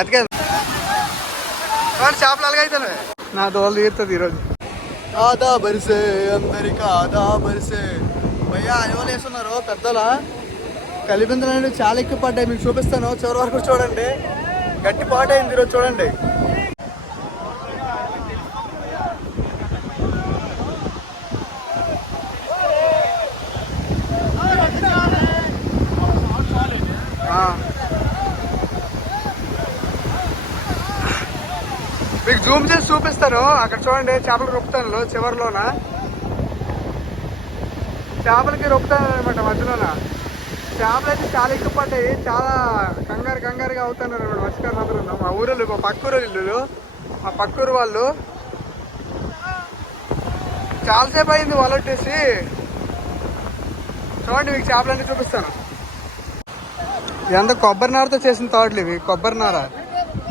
బతికే చేపలు అలాగైతే నా దోలు తీరుతుంది ఈరోజు. ఆదా బరిసే అందరికి ఆదా బరిసే. భయ్యా ఎవరు వేస్తున్నారు పెద్దలా? కలిపిందలు చాలా ఎక్కువ పడ్డాయి మీకు చూపిస్తాను. చివరి వరకు చూడండి. గట్టి పాటైంది ఈరోజు చూడండి. చూపిస్తాను అక్కడ చూడండి చేపలు రొప్పుతాను చివరిలోన. చేపలకి రొప్పుతాను అనమాట మధ్యలోన. చేపలు అయితే చాలా ఎక్కువ పడ్డాయి. చాలా కంగారు కంగారుగా అవుతున్నారు అనమాట మత్స్యకారులు అందరూ మా ఊరు మా పక్కూరు ఇల్లు మా పక్కూరు వాళ్ళు. చాలాసేపు అయింది వాళ్ళొట్టేసి చూడండి మీకు చేపలన్నీ చూపిస్తాను. ఎంత కొబ్బరి నారతో చేసిన తాడులు ఇవి. కొబ్బరి నార.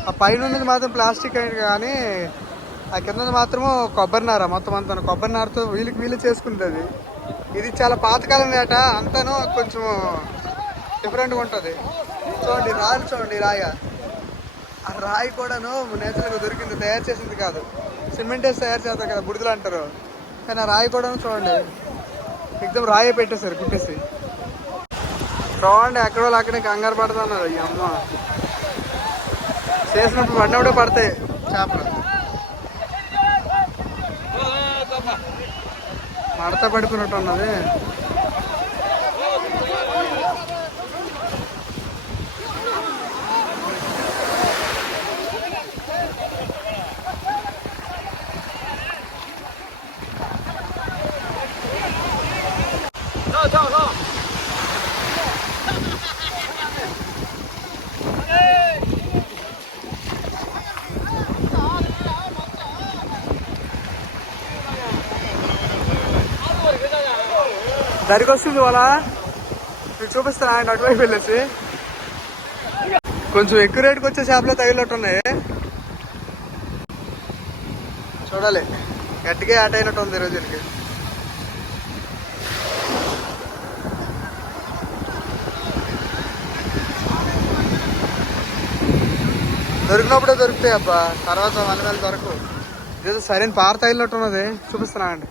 ఆ పైన ఉన్నది మాత్రం ప్లాస్టిక్ కానీ ఆ కింద మాత్రము కొబ్బరి నార మొత్తం అంతా కొబ్బరి నారతో వీళ్ళకి వీలు చేసుకుంది అది. ఇది చాలా పాతకాలం వేట అంతాను కొంచెం డిఫరెంట్గా ఉంటుంది. చూడండి రాయి చూడండి రాయ. ఆ రాయి కూడాను నేచురల్గా దొరికింది తయారు చేసింది కాదు. సిమెంట్ వేసి తయారు చేస్తారు కదా బుడిదలు అంటారు. కానీ ఆ రాయి కూడాను చూడండి. ఎగ్దం రాయి పెట్టేశారు కుట్టేసి. చూడండి ఎక్కడో అక్కడే కంగారు పడుతున్నారు ఈ అమ్మ. చేసినప్పుడు పడినప్పుడే పడతాయి చేపలు. మడత పడుకున్నట్టు ఉన్నది దానికి వస్తుంది వాళ్ళ మీకు చూపిస్తాను ఆయన అటువైపు వెళ్ళేసి. కొంచెం ఎక్కువ రేటుకి వచ్చే చేపలు తగిలినట్టున్నాయి. చూడాలి. గట్టిగా ఆట అయినట్టు ఉంది ఈరోజు రోజుకి దొరికినప్పుడే దొరుకుతాయి అబ్బా తర్వాత మళ్ళీ మళ్ళీ దొరకవు ఇదేదో సరైన పార తగిలినట్టు ఉన్నది చూపిస్తున్నా అండి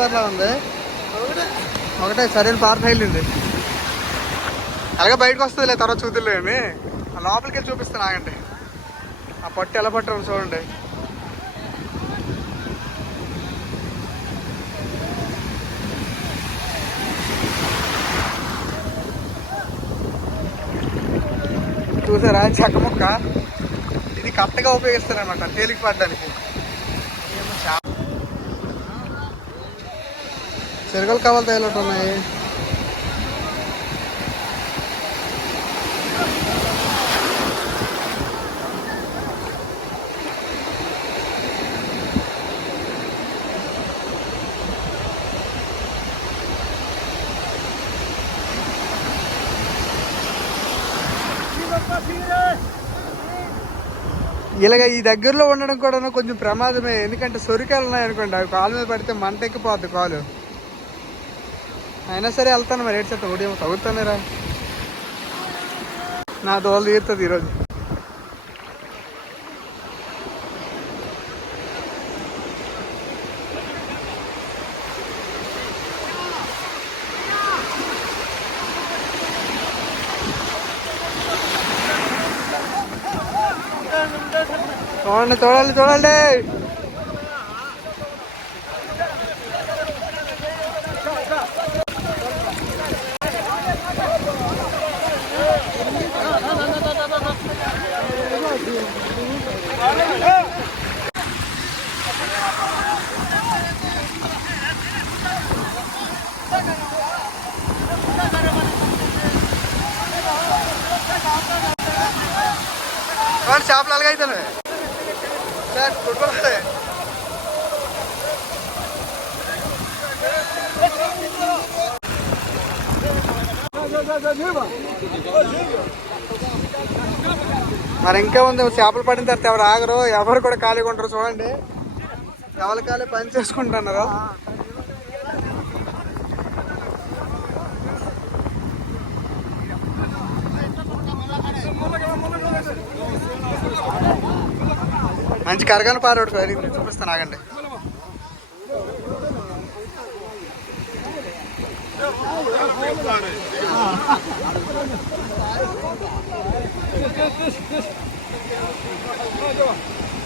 సార్ ఉంది. ఒకటే సరైన పార తగిలింది అలాగే బయటకు వస్తుందిలే తర్వాత చూద్దులే ఏమి. ఆ లోపలికి వెళ్ళి చూపిస్తాను ఆగండి. ఆ పట్టు ఎలా పట్టారు చూడండి. చూసారా చెక్క ముక్క? ఇది కరెక్ట్గా ఉపయోగిస్తారనమాట తేలిక పడడానికి చెరగలు కావాలి తగినట్టు ఉన్నాయి? ఇలాగ ఈ దగ్గరలో ఉండడం కూడా కొంచెం ప్రమాదమే. ఎందుకంటే సొరికాయలు ఉన్నాయనుకోండి అవి కాలు మీద పడితే మంట ఎక్కిపోద్ది కాలు. అయినా సరే వెళ్తాను మరి ఏడు చెప్తా ఉదయం తగ్గుతానేరా నా దోలు తీరుతుంది ఈరోజు చూడండి చూడాలి చూడండి చూడండి చేపలు అలాగైతే సార్ ఫుట్బాల్ మరి ఇంకా ఉంది చేపలు పడిన తర్వాత ఎవరు ఆగరు ఎవరు కూడా ఖాళీగా ఉంటారు చూడండి. ఎవరి ఖాళీ పని చేసుకుంటున్నారు? మంచి కరగన పారోడు చూపిస్తాను ఆగండి.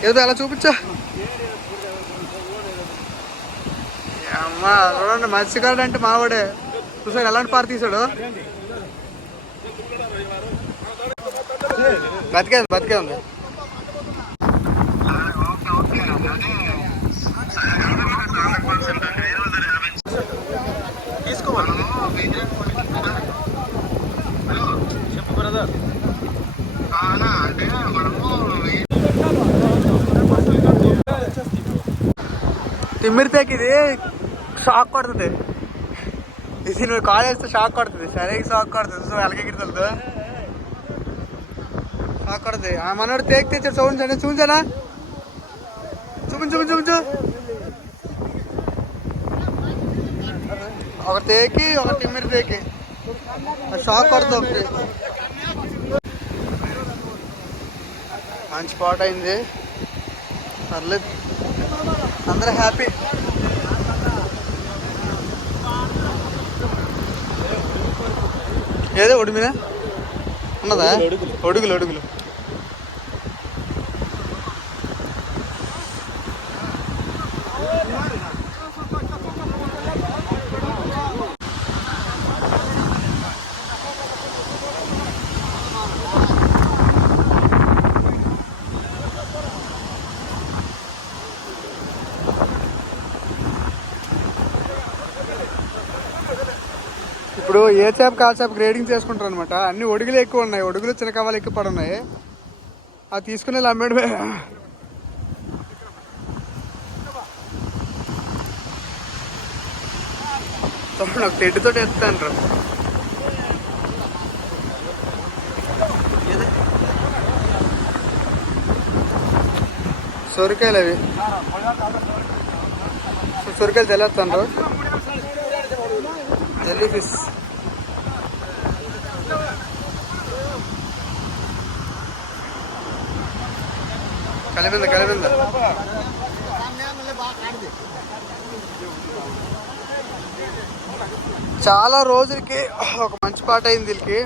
ఏదో అలా చూపించా. అమ్మా చూడండి మత్స్యకారుడు అంటే మావాడే. చూసాడు ఎలాంటి పార తీసాడు? బతికే ఉంది. బతికే ఉంది తిమ్మిరితేకి ఇది షాక్ కొడుతుంది. ఇది నువ్వు కాల్ చేస్తే షాక్ కొడుతుంది. సరే షాక్ కొడుతుంది. సో ఎలకెగిరితలతో షాక్ కొడుతుంది. ఆ మనోడు తేకి తెచ్చాడు. చూపించండి చూపించానా? చూపించు చూపించు చూపించు. ఒక తేకి ఒక తిమ్మిరి తేకి. షాక్ కొడుతుంది ఒకటి మంచి పాట అయింది. పర్లేదు. అందరూ హ్యాపీ. ఏదో ఒడి మీద ఉన్నదా ఒడుగులు ఒడుగులు. ఏ చేప కా చేప గ్రేడింగ్ చేసుకుంటారు అనమాట అన్ని ఒడుగులు ఎక్కువ ఉన్నాయి. ఒడుగులు చిన్న కవ్వాలి ఎక్కువ పడి ఉన్నాయి అది తీసుకుని వెళ్ళి అమ్మేయడమే నాకు తెడ్డుతో ఎత్తాను సొరకాయలు అవి. సొరకాయలు తెల్లేస్తాను జల్లీ ఫిష్ కలిపింది కలిపింది చాలా రోజులకి ఒక మంచి పాట అయింది వీళ్ళకి.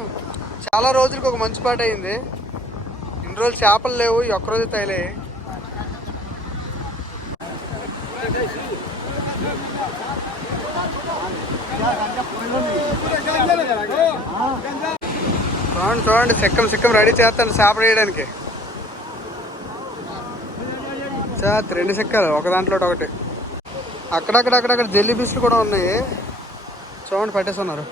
చాలా రోజులకి ఒక మంచి పాట అయింది. ఇన్ని రోజులు చేపలు లేవు ఈ ఒక్కరోజు తైలే చూడండి చూడండి సిక్కం సిక్కం రెడీ చేస్తాను చేప వేయడానికి. చేత రెండు సిక్కలు ఒక దాంట్లో ఒకటి. అక్కడక్కడ అక్కడక్కడ జెల్లీ ఫిష్లు కూడా ఉన్నాయి. చూడండి పట్టేస్తున్నారు.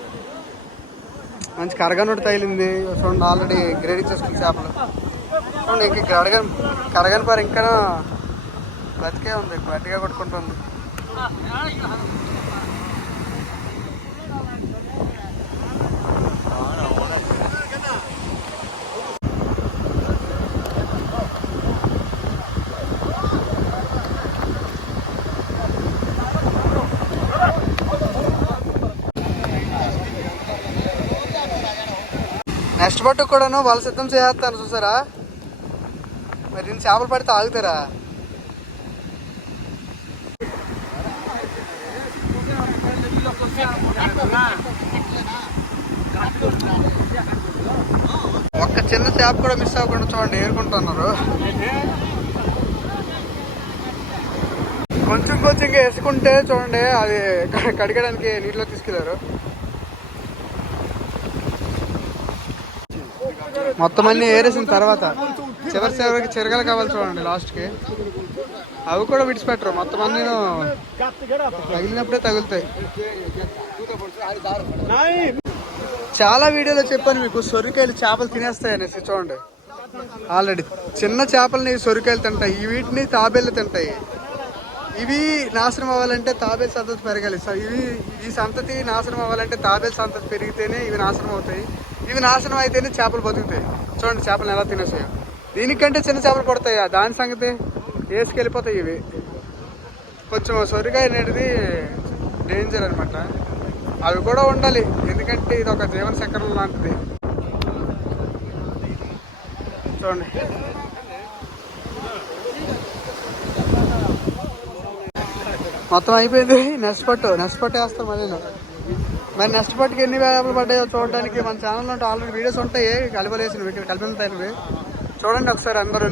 మంచి కరగనుడు తగిలింది. చూడండి ఆల్రెడీ గ్రేడ్ ఇచ్చేసుకుని చేపలు. చూడండి ఇంక కరగని కరగని పారు ఇంకా బతికే ఉంది గట్టిగా కొట్టుకుంటుంది. నెక్స్ట్ పట్టు కూడాను వాళ్ళు సిద్ధం చేస్తాను చూసారా? మరి నేను చేపలు పడితే ఆగుతారా? ఒక్క చిన్న చేప కూడా మిస్ అవ్వకుండా చూడండి ఏరుకుంటున్నారు. కొంచెం కొంచెంగా వేసుకుంటే చూడండి అది కడిగడానికి నీటిలో తీసుకెళ్ళారు. మొత్తం అన్ని ఏరేసిన తర్వాత చివరి చివరికి చిరగలు కావాలి చూడండి లాస్ట్కి అవి కూడా విడిచిపెట్టరు మొత్తం అన్ని తగిలినప్పుడే తగులుతాయి. చాలా వీడియోలో చెప్పాను మీకు సొరికాయలు చేపలు తినేస్తాయి అనేసి చూడండి. ఆల్రెడీ చిన్న చేపలని సొరికాయలు తింటాయి ఈ వీటిని తాబేళ్ళు తింటాయి. ఇవి నాశనం అవ్వాలంటే తాబేలు సంతతి పెరగాలి. ఇవి ఈ సంతతి నాశనం అవ్వాలంటే తాబేలు సంతతి పెరిగితేనే ఇవి నాశనం అవుతాయి. ఇవి నాశనం అయితేనే చేపలు బతుకుతాయి. చూడండి చేపలు ఎలా తినేసాయో. దీనికంటే చిన్న చేపలు పడతాయా దాని సంగతి వేసుకెళ్ళిపోతాయి ఇవి. కొంచెం సొరికాయ అనేది డేంజర్ అనమాట అవి కూడా ఉండాలి. ఎందుకంటే ఇది ఒక జీవన చక్రం లాంటిది. చూడండి. మొత్తం అయిపోయింది. నెక్స్ట్ పట్టు. నెక్స్ట్ పట్టు వేస్తాం మళ్ళీ మరి నెక్స్ట్ ఎన్ని వేపలు పడ్డాయో చూడడానికి మన ఛానల్లో ఆల్రెడీ వీడియోస్ ఉంటాయి కలిపలేసినవి ఇక్కడ కలిపిన చూడండి ఒకసారి అందరూ